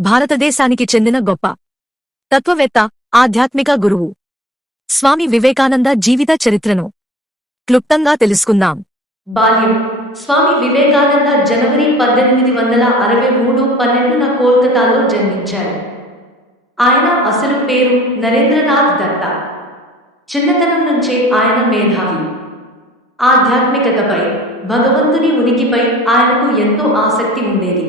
భారతదేశానికి చెందిన గొప్ప తత్వవేత్త, ఆధ్యాత్మిక గురువు స్వామి వివేకానంద జీవిత చరిత్రను క్లుప్తంగా తెలుసుకుందాం. బాల్యం. స్వామి వివేకానంద జనవరి 1863 12న కోల్కతాలో జన్మించారు. ఆయన అసలు పేరు నరేంద్రనాథ్ దత్త. చిన్నతనం నుంచే ఆయన మేధావి. ఆధ్యాత్మికతపై, భగవంతుని ఉనికిపై ఆయనకు ఎంతో ఆసక్తి ఉండేది.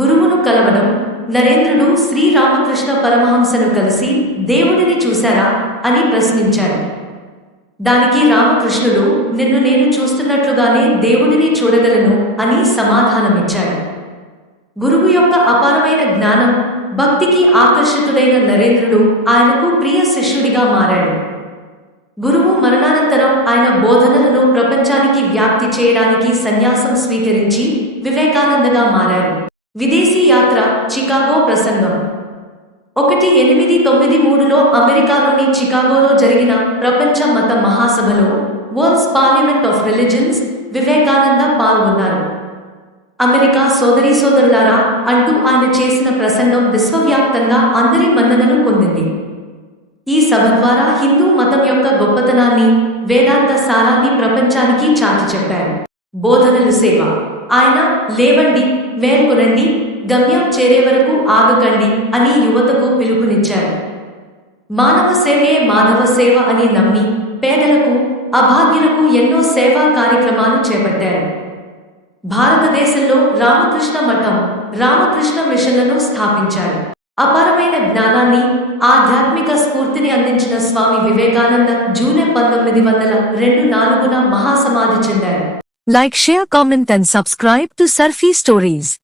గురువును కలవడం. నరేంద్రుడు శ్రీరామకృష్ణ పరమహంసను కలిసి దేవుడిని చూశారా అని ప్రశ్నించాడు. దానికి రామకృష్ణుడు, నిన్ను నేను చూస్తున్నట్లుగానే దేవుడిని చూడగలను అని సమాధానమిచ్చాడు. గురువు యొక్క అపారమైన జ్ఞానం, భక్తికి ఆకర్షితుడైన నరేంద్రుడు ఆయనకు ప్రియ శిష్యుడిగా మారాడు. గురువు మరణానంతరం ఆయన బోధనలను ప్రపంచానికి వ్యాప్తి చేయడానికి సన్యాసం స్వీకరించి వివేకానందగా మారారు. విదేశీ యాత్ర. చికాగో ప్రసంగం. 1893లో అమెరికాలోని చికాగోలో జరిగిన ప్రపంచ మత మహాసభలో world's parliament of religions Vivekananda పాల్గొన్నారు. అమెరికా సోదరీసోదరులారా అంటూ ఆయన చేసిన ప్రసంగం విశ్వవ్యాప్తంగా అందరి మన్ననలు పొందింది. ఈ సభ ద్వారా హిందూ మతం యొక్క గొప్పతనాన్ని, వేదాంత సారాన్ని ప్రపంచానికి చాటి చెప్పారు. బోధనలు. సేవ. ఆయన లేవండి, మేల్కొనండి, గమ్యం చేరే వరకు ఆగకండి అని యువతకు పిలుపునిచ్చారు. మానవ సేవే మాధవ సేవ అని నమ్మి పేదలకు, అభాగ్యులకు ఎన్నో సేవా కార్యక్రమాలు చేపట్టారు. భారతదేశంలో రామకృష్ణ మఠం, రామకృష్ణ మిషన్లను స్థాపించారు. అపారమైన జ్ఞానాన్ని, ఆధ్యాత్మిక స్ఫూర్తిని అందించిన స్వామి వివేకానంద జూలై 1904న మహాసమాధి చెందారు. Like, share, comment and subscribe to Surfy Stories.